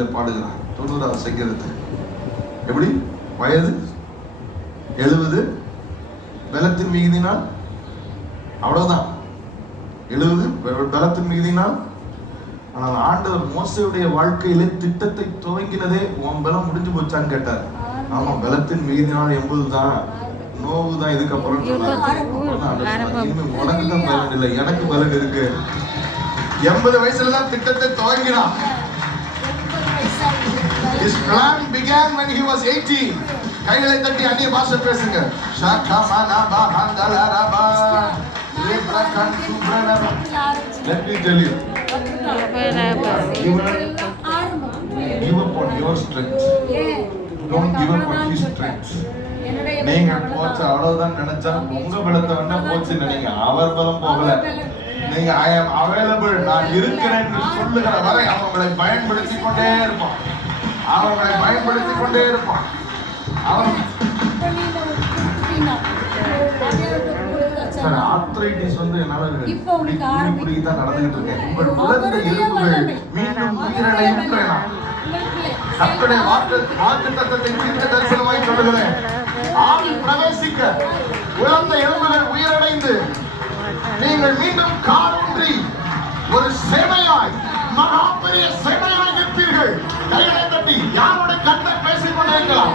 பாடுகிறார் 90வது சங்கீதத்தை. எப்படி? வயது 70 பலத்தின் மிகுதினால், அவ்வளவுதான் 70 பலத்தின் மிகுதினால். ஆனால் ஆண்டவர் மோசேயுடைய வாழ்க்கையிலே திட்டத்தை துவங்கினதே உன் பலம் முடிஞ்சு போச்சான்னு கேட்டார். ஆமா, பலத்தின் மிகுதினால் 80 தான், நோவு தான் இதுக்கப்புறம் உனக்கு தான் பலன் இல்லை, எனக்கு பலன் இருக்கு. 80 வயசுல தான் திட்டத்தை துவங்கினான். His plan began when he was 18. கைகளை தட்டி அந்நிய பாஷை பேசுங்க. Let me tell you, give up on your strength. Don't give up on his strength. நீங்க போச்சு அவ்வளவுதான் நினைச்சா உங்க பலத்தை வேணா போச்சு நினைங்க, அவர் பலம் போகல. நீங்க I am available, நான் இருக்கிறேன் சொல்லுகிற வரை அவங்களை பயன்படுத்தி கொண்டே இருப்பான். அவங்களை பயன்படுத்தி கொண்டே இருப்பான். ஆர்த்ரைட்டிஸ் என்னால தான் நடந்துகிட்டு இருக்கேன். உங்கள் உலர்ந்த எலும்புகள் மீண்டும் உயிரடையும். கர்த்தருடைய வாக்குத்தத்தத்தை குறித்த தரிசனமாய் சொல்லுகிறேன். ஆவி பிரவேசிக்க உலர்ந்த எலும்புகள் உயிரடைந்து நீங்கள் மீண்டும் காலூன்றி ஒரு சேவையாய், மகா பெரிய சேவையாய் நிற்பீர்கள். கைகளை தட்டி யாரோட கண்ணை பேசிக் கொண்டே இருக்கலாம்.